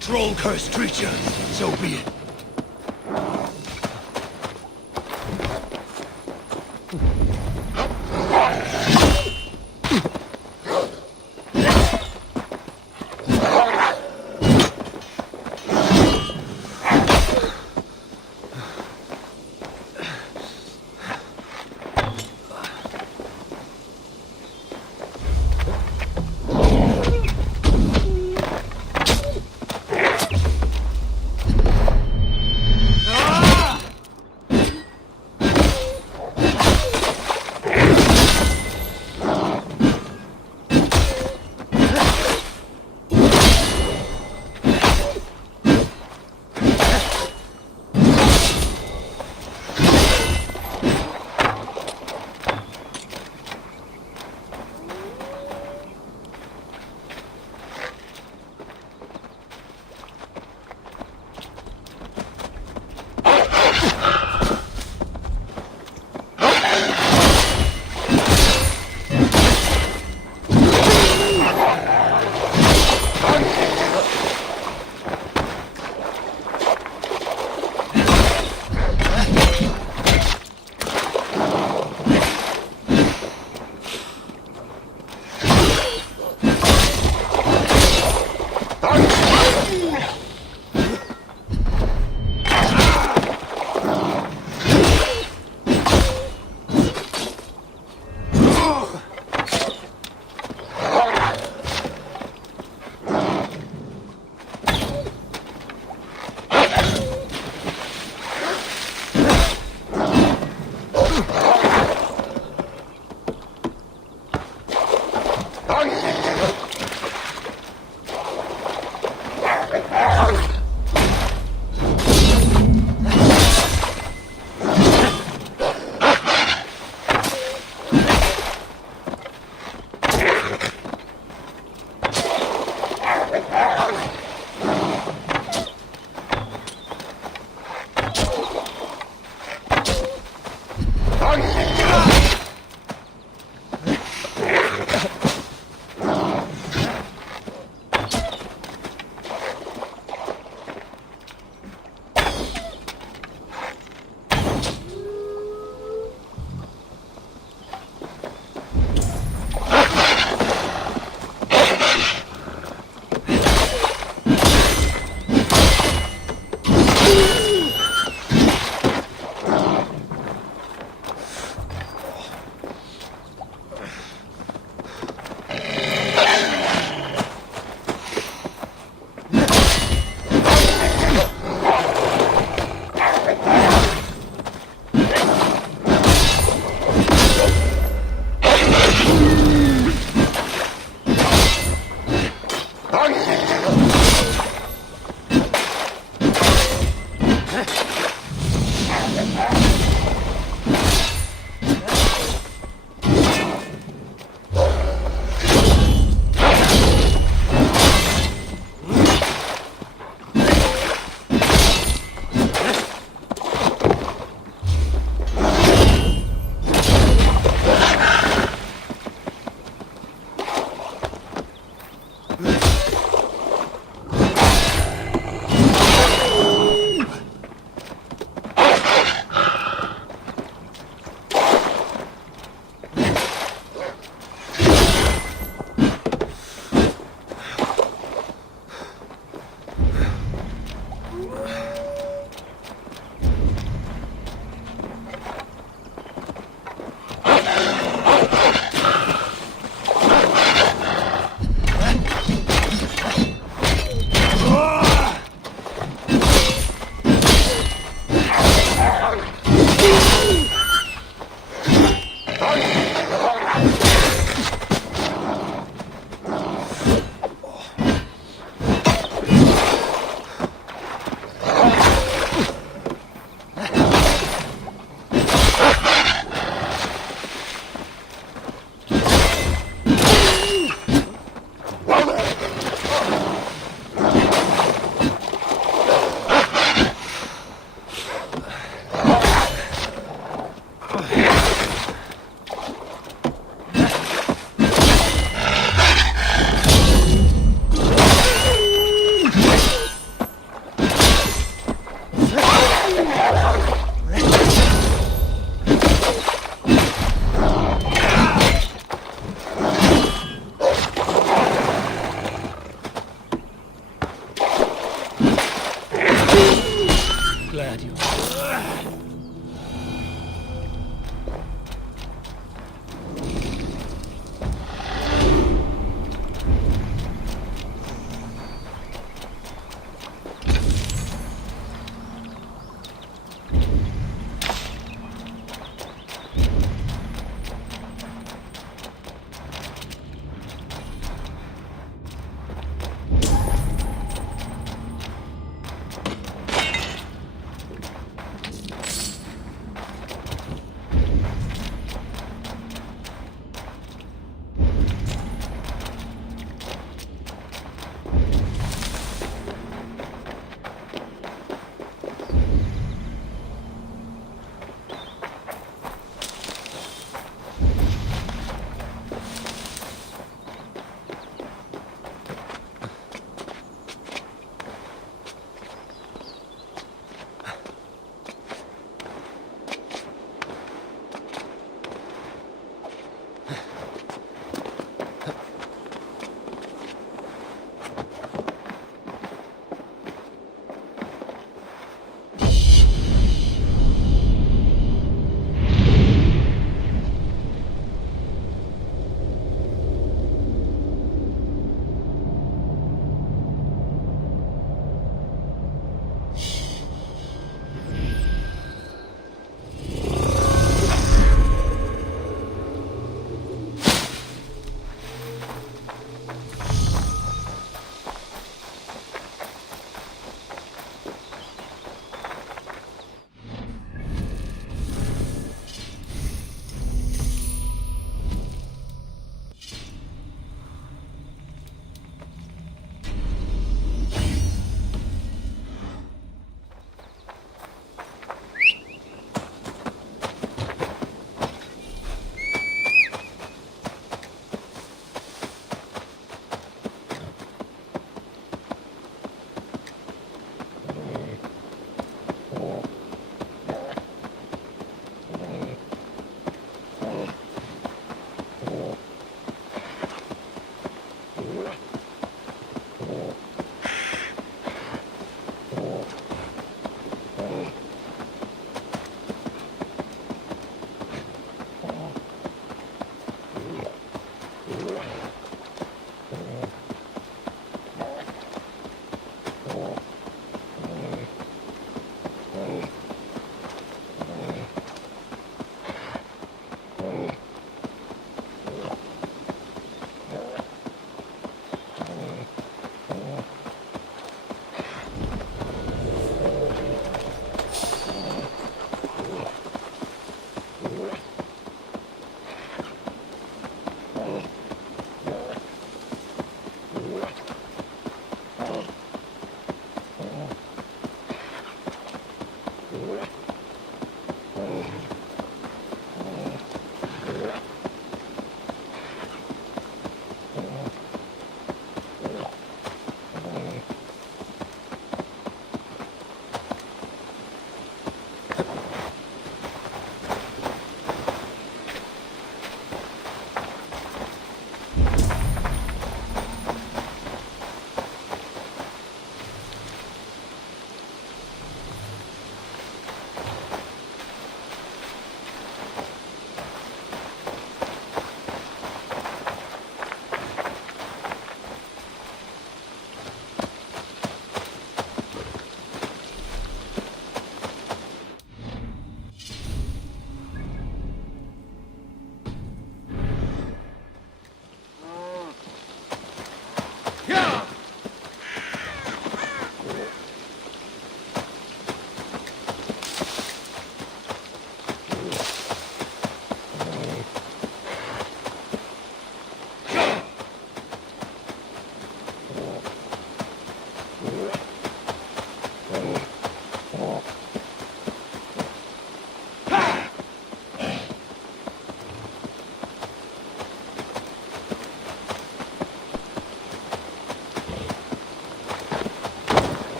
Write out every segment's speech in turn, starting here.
Troll-cursed creature, so be it. Gladio.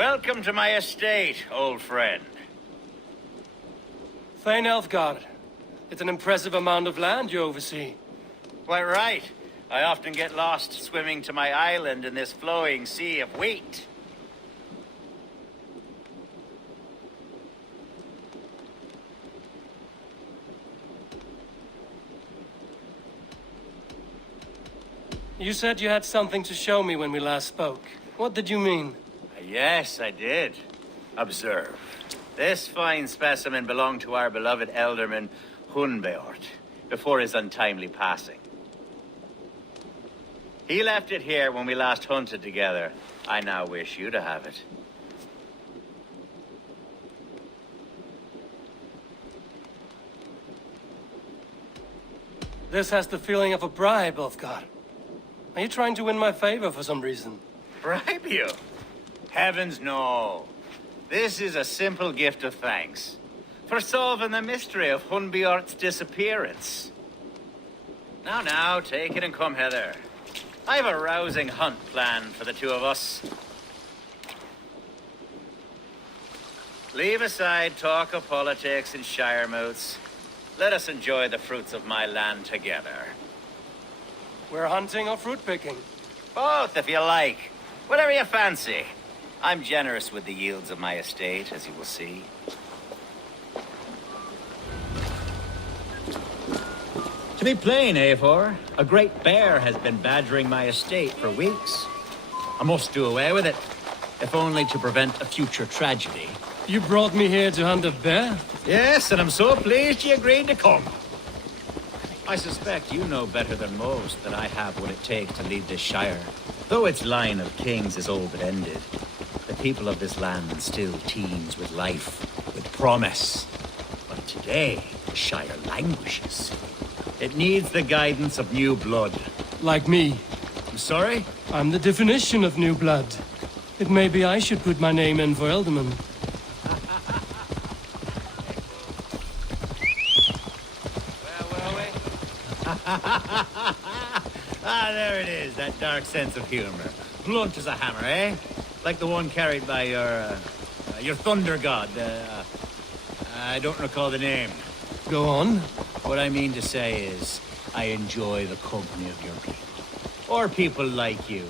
Welcome to my estate, old friend. Thane Elfgard. It's an impressive amount of land you oversee. Quite right. I often get lost swimming to my island in this flowing sea of wheat. You said you had something to show me when we last spoke. What did you mean? Yes, I did. Observe. This fine specimen belonged to our beloved elderman, Hunbeort, before his untimely passing. He left it here when we last hunted together. I now wish you to have it. This has the feeling of a bribe, Ulfgar. Are you trying to win my favor for some reason? Bribe you? Heavens, no. This is a simple gift of thanks for solving the mystery of Hunbeort's disappearance. Now, take it and come hither. I've a rousing hunt planned for the two of us. Leave aside talk of politics and shire moots. Let us enjoy the fruits of my land together. We're hunting or fruit picking? Both, if you like. Whatever you fancy. I'm generous with the yields of my estate, as you will see. To be plain, Eivor, a great bear has been badgering my estate for weeks. I must do away with it, if only to prevent a future tragedy. You brought me here to hunt a bear? Yes, and I'm so pleased you agreed to come. I suspect you know better than most that I have what it takes to lead this shire. Though its line of kings is all but ended, the people of this land still teems with life, with promise. But today, the shire languishes. It needs the guidance of new blood. Like me. I'm sorry? I'm the definition of new blood. It may be I should put my name in for Elderman. There it is, that dark sense of humor. Blunt as a hammer, eh? Like the one carried by your thunder god. I don't recall the name. Go on. What I mean to say is, I enjoy the company of your people. Or people like you.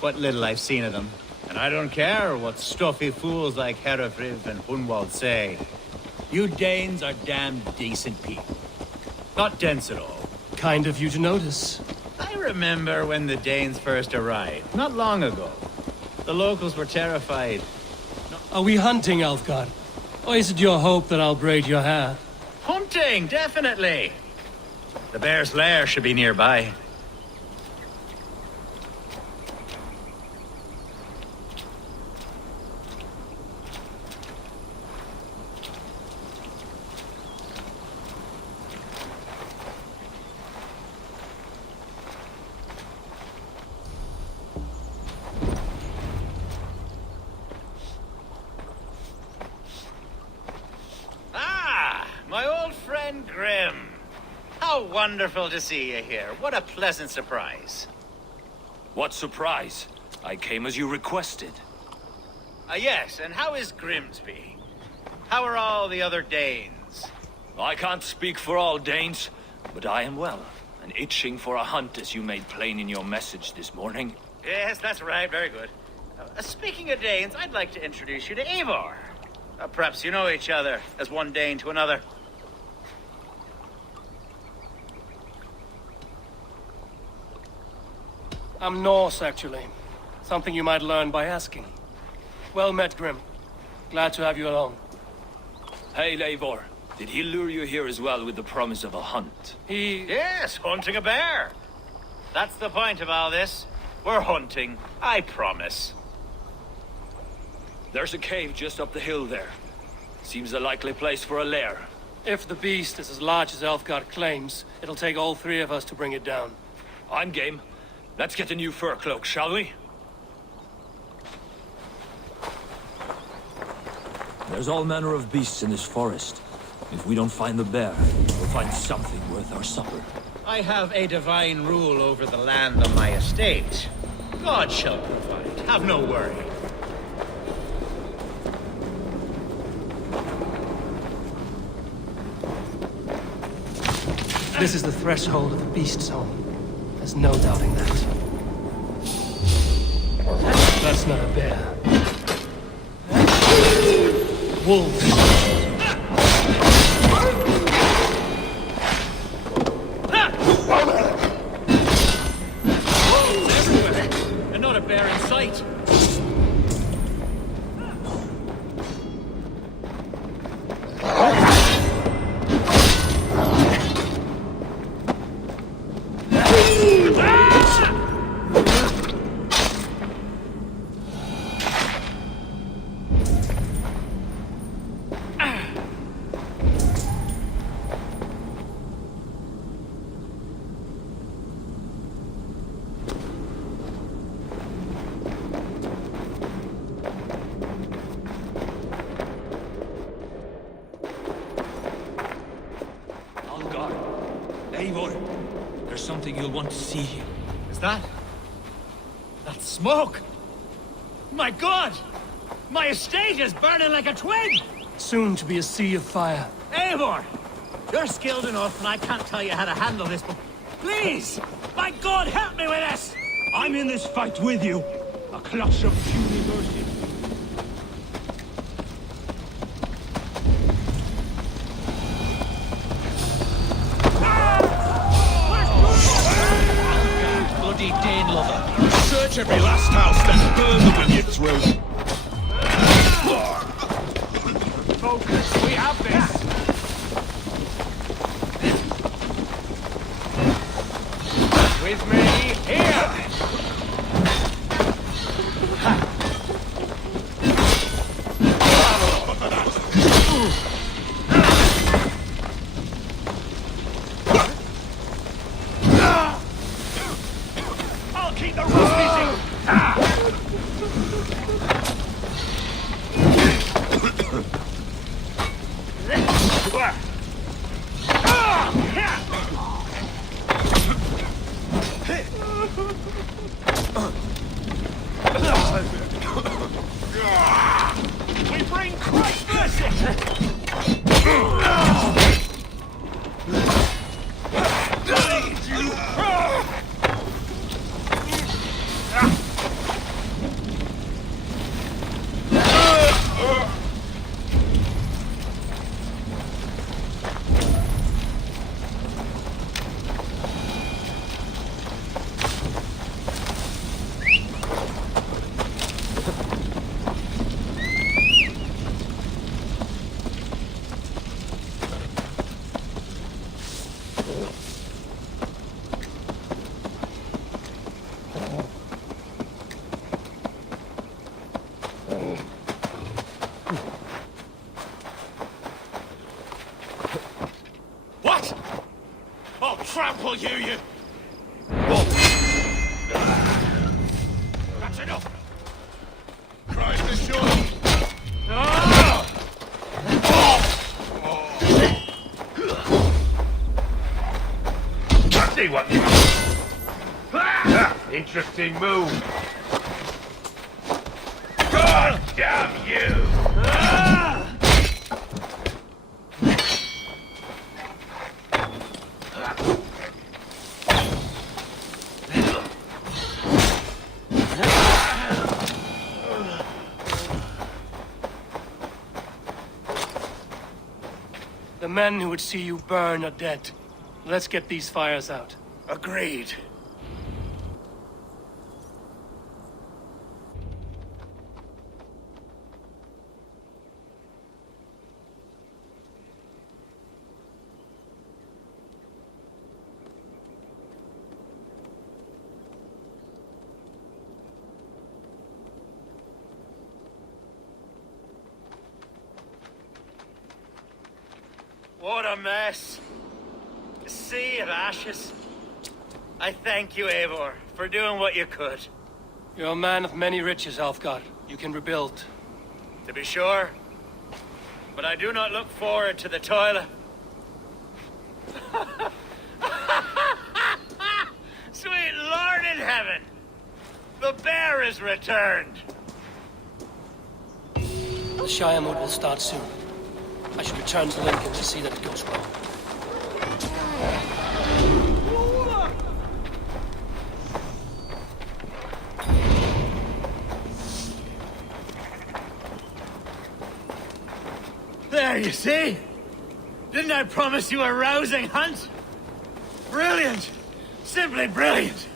What little I've seen of them. And I don't care what stuffy fools like Herefriv and Hunwald say. You Danes are damn decent people. Not dense at all. Kind of you to notice. I remember when the Danes first arrived, not long ago. The locals were terrified. Are we hunting, Elfgard? Or is it your hope that I'll braid your hair? Hunting, definitely. The bear's lair should be nearby. My old friend Grim. How wonderful to see you here. What a pleasant surprise. What surprise? I came as you requested. Yes, and how is Grimsby? How are all the other Danes? I can't speak for all Danes, but I am well, and itching for a hunt as you made plain in your message this morning. Yes, that's right. Very good. Speaking of Danes, I'd like to introduce you to Eivor. Perhaps you know each other as one Dane to another. I'm Norse, actually. Something you might learn by asking. Well met, Grim. Glad to have you along. Hey, Eivor. Did he lure you here as well with the promise of a hunt? Yes, hunting a bear. That's the point of all this. We're hunting, I promise. There's a cave just up the hill there. Seems a likely place for a lair. If the beast is as large as Elfgard claims, it'll take all three of us to bring it down. I'm game. Let's get a new fur cloak, shall we? There's all manner of beasts in this forest. If we don't find the bear, we'll find something worth our supper. I have a divine rule over the land on my estate. God shall provide. Have no worry. This is the threshold of the Beast Zone. There's no doubting that. That's not a bear. Wolves. And not a bear in sight. Algar, Eivor, there's something you'll want to see here. Is that? That smoke? My God! My estate is burning like a twig! Soon to be a sea of fire. Eivor! You're skilled enough, and I can't tell you how to handle this, but please! My God, help me with this! I'm in this fight with you. A clutch of puny mercy. Bloody Dane lover. Search every last house, then burn them with your throat. Focus, we have this. With me, here! I'll keep the roof busy. We bring Christ mercy. What? I'll trample you, you... That's enough. Christ ashore. See what you interesting move. God damn you! The men who would see you burn are dead. Let's get these fires out. Agreed. What a mess. A sea of ashes. I thank you, Eivor, for doing what you could. You're a man of many riches, Alfgar. You can rebuild. To be sure. But I do not look forward to the toil. Sweet Lord in heaven! The bear is returned! The Shire Mood will start soon. I should return to Lincoln to see that it goes well. There, you see? Didn't I promise you a rousing hunt? Brilliant! Simply brilliant!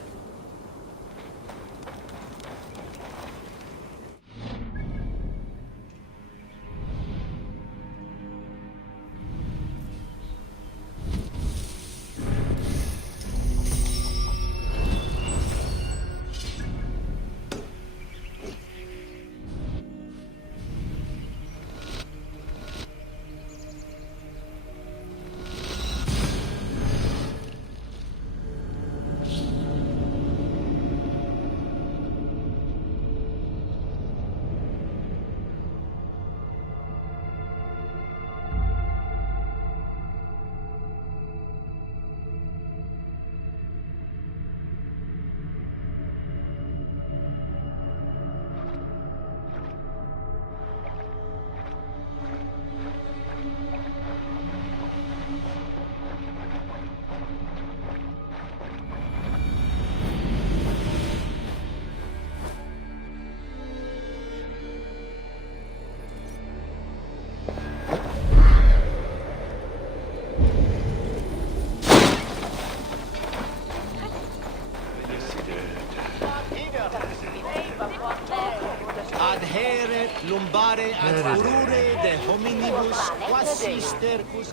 Adhere lumbare ad furore de hominibus quasi stercus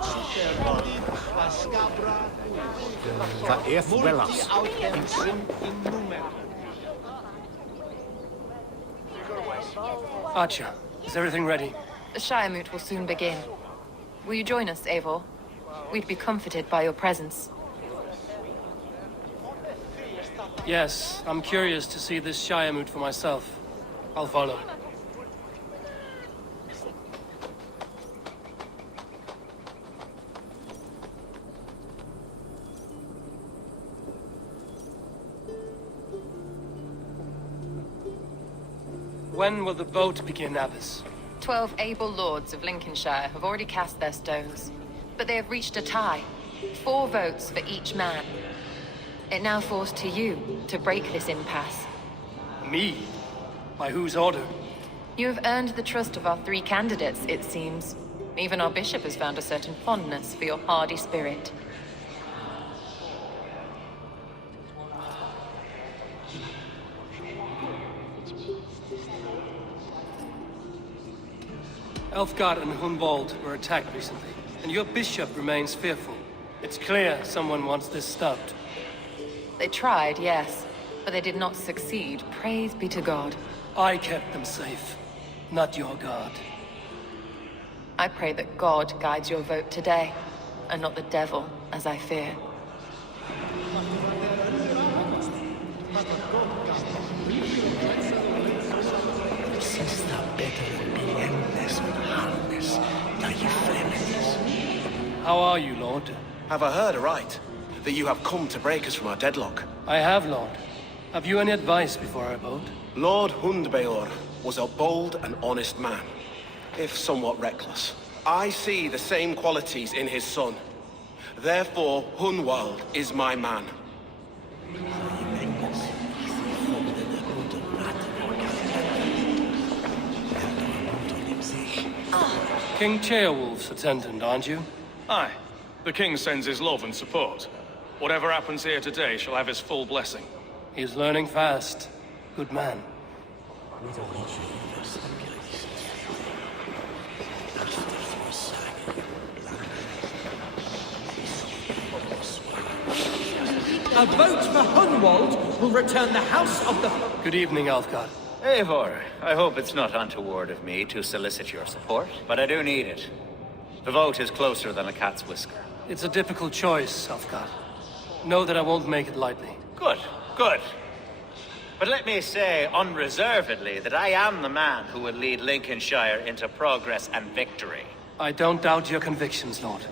superrodit ascabra multi autem in numero. Archer, is everything ready? The Shire Moot will soon begin. Will you join us, Eivor? We'd be comforted by your presence. Yes, I'm curious to see this Shire Moot for myself. I'll follow. When will the vote begin, Abbess? 12 able lords of Lincolnshire have already cast their stones, but they have reached a tie. 4 votes for each man. It now falls to you to break this impasse. Me? By whose order? You have earned the trust of our 3 candidates, it seems. Even our bishop has found a certain fondness for your hardy spirit. Elfgard and Hunwald were attacked recently, and your bishop remains fearful. It's clear someone wants this stopped. They tried, yes, but they did not succeed. Praise be to God. I kept them safe, not your god. I pray that God guides your vote today, and not the devil, as I fear. How are you, Lord? Have I heard aright that you have come to break us from our deadlock? I have, Lord. Have you any advice before our vote? Lord Hundbaelor was a bold and honest man, if somewhat reckless. I see the same qualities in his son. Therefore, Hunwald is my man. King Ceolwulf's attendant, aren't you? Aye. The king sends his love and support. Whatever happens here today shall have his full blessing. He's learning fast. Good man. A vote for Hunwald will return the house of the... Good evening, Alfgard. Eivor, I hope it's not untoward of me to solicit your support, but I do need it. The vote is closer than a cat's whisker. It's a difficult choice, Alfgard. Know that I won't make it lightly. Good, good. But let me say unreservedly that I am the man who will lead Lincolnshire into progress and victory. I don't doubt your convictions, Lord.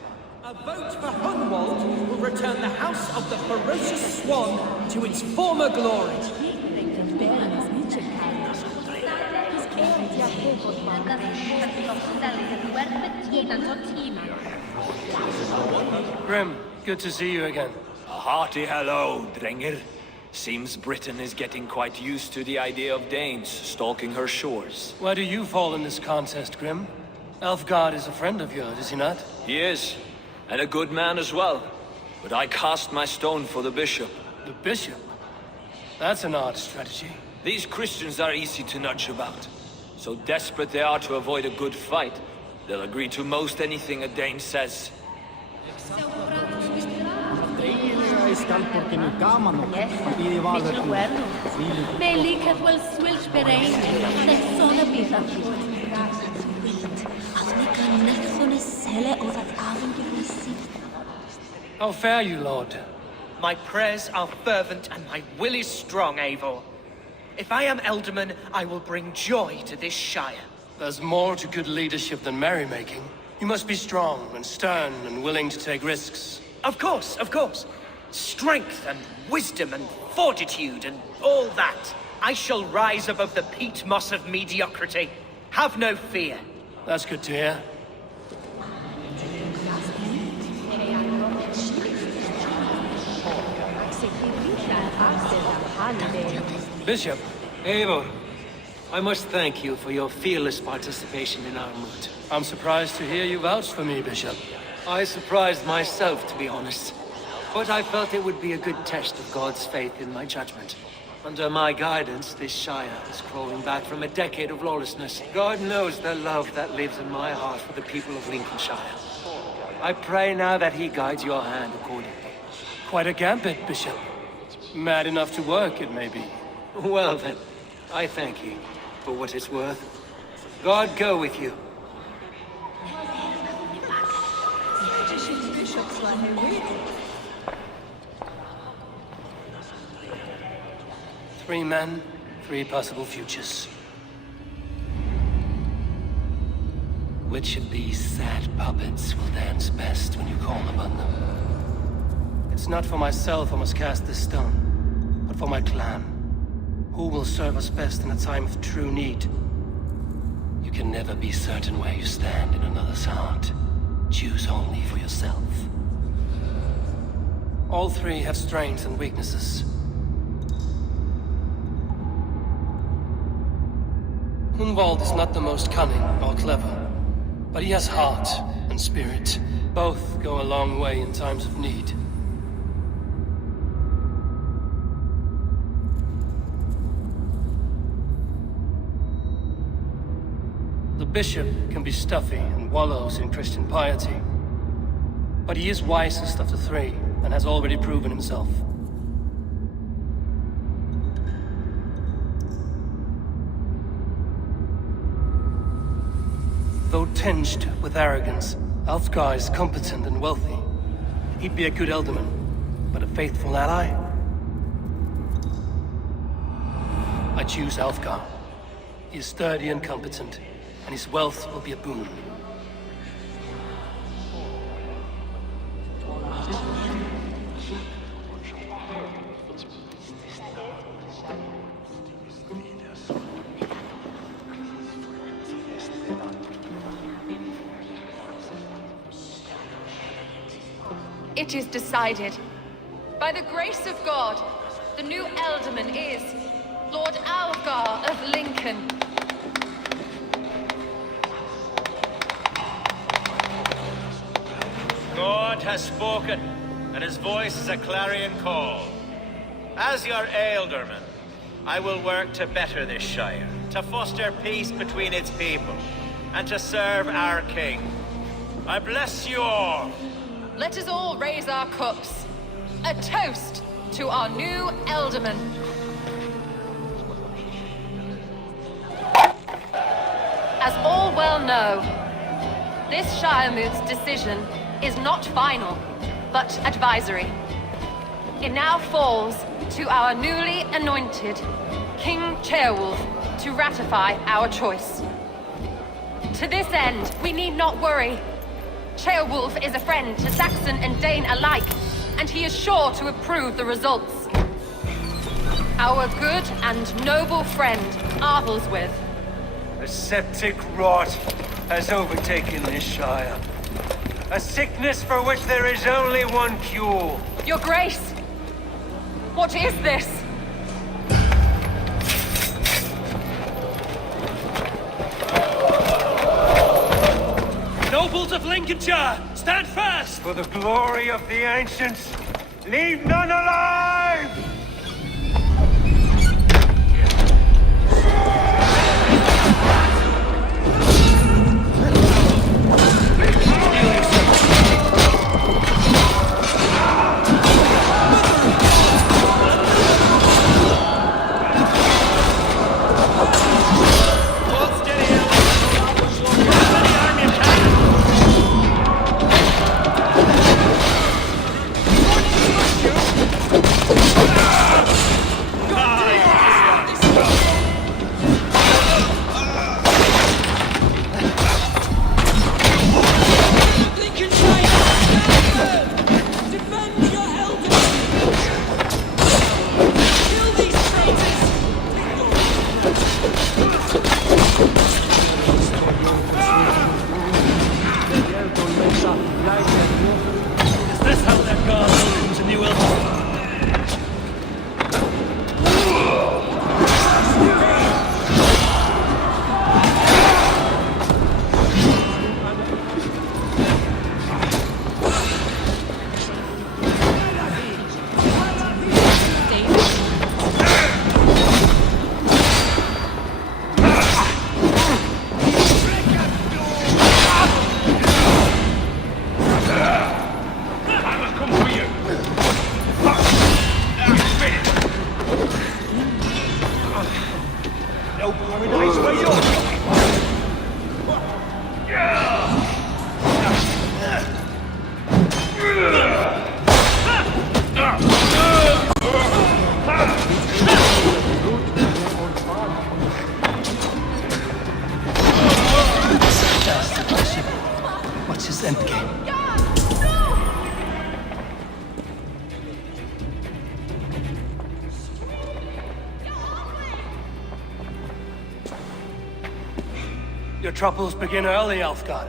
A vote for Hunwald will return the house of the ferocious swan to its former glory. Grim, good to see you again. A hearty hello, Drenger. Seems Britain is getting quite used to the idea of Danes stalking her shores. Where do you fall in this contest, Grim? Elfgard is a friend of yours, is he not? He is, and a good man as well. But I cast my stone for the bishop. The bishop? That's an odd strategy. These Christians are easy to nudge about. So desperate they are to avoid a good fight, they'll agree to most anything a Dane says. How fare you, Lord? My prayers are fervent and my will is strong, Eivor. If I am Elderman, I will bring joy to this Shire. There's more to good leadership than merrymaking. You must be strong and stern and willing to take risks. Of course, of course. Strength and wisdom and fortitude and all that. I shall rise above the peat moss of mediocrity. Have no fear. That's good to hear. Bishop. Eivor, I must thank you for your fearless participation in our moot. I'm surprised to hear you vouch for me, Bishop. I surprised myself, to be honest. But I felt it would be a good test of God's faith in my judgment. Under my guidance, this Shire is crawling back from a decade of lawlessness. God knows the love that lives in my heart for the people of Lincolnshire. I pray now that he guides your hand accordingly. Quite a gambit, Bishop. Mad enough to work, it may be. Well then, I thank you for what it's worth. God go with you. Three men, three possible futures. Which of these sad puppets will dance best when you call upon them? It's not for myself I must cast this stone, but for my clan. Who will serve us best in a time of true need? You can never be certain where you stand in another's heart. Choose only for yourself. All three have strengths and weaknesses. Hunwald is not the most cunning or clever, but he has heart and spirit. Both go a long way in times of need. The bishop can be stuffy and wallows in Christian piety, but he is wisest of the three and has already proven himself. Though tinged with arrogance, Alfgar is competent and wealthy. He'd be a good Elderman, but a faithful ally? I choose Alfgar. He is sturdy and competent, and his wealth will be a boon. It is decided. By the grace of God, the new Elderman is Lord Algar of Lincoln. God has spoken, and his voice is a clarion call. As your Ealdorman, I will work to better this Shire, to foster peace between its people, and to serve our king. I bless you all. Let us all raise our cups. A toast to our new Elderman. As all well know, this Shiremoot's decision is not final, but advisory. It now falls to our newly anointed King Ceolwulf to ratify our choice. To this end, we need not worry. Ceolwulf is a friend to Saxon and Dane alike, and he is sure to approve the results. Our good and noble friend, Arthelswith. A septic rot has overtaken this Shire. A sickness for which there is only one cure. Your Grace, what is this? Lincolnshire! Stand fast! For the glory of the ancients, leave none alive! What's his endgame? Your troubles begin early, Elfgar.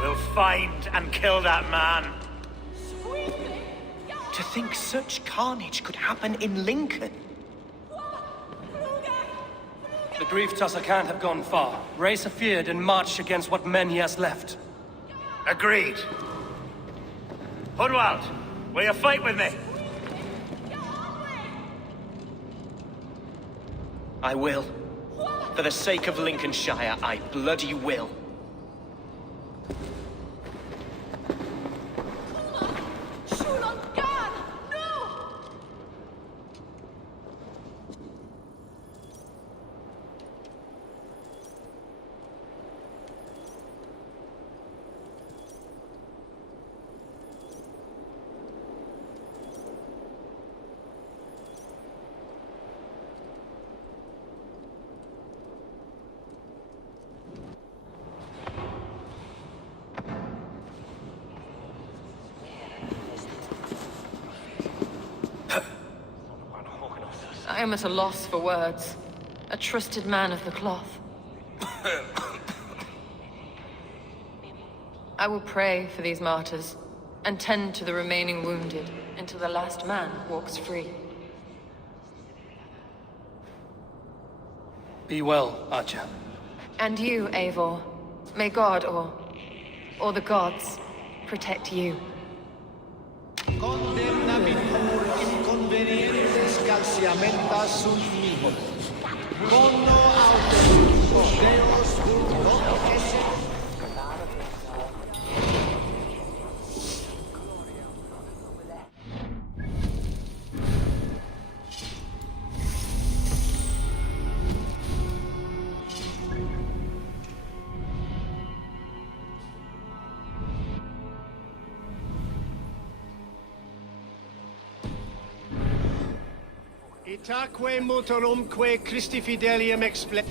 We'll find and kill that man. To think such carnage could happen in Lincoln. The grief Tusser can't have gone far. Raise a feared and marched against what men he has left. Agreed. Hunwald, will you fight with me? I will. For the sake of Lincolnshire, I bloody will. I am at a loss for words. A trusted man of the cloth. I will pray for these martyrs, and tend to the remaining wounded until the last man walks free. Be well, Archer. And you, Eivor. May God, or the gods, protect you. Condemnabitur inconvenientes calciamentas sunt nihil. Bono autem Deus vult non esse. Itaque muterumque Christi fidelium explet.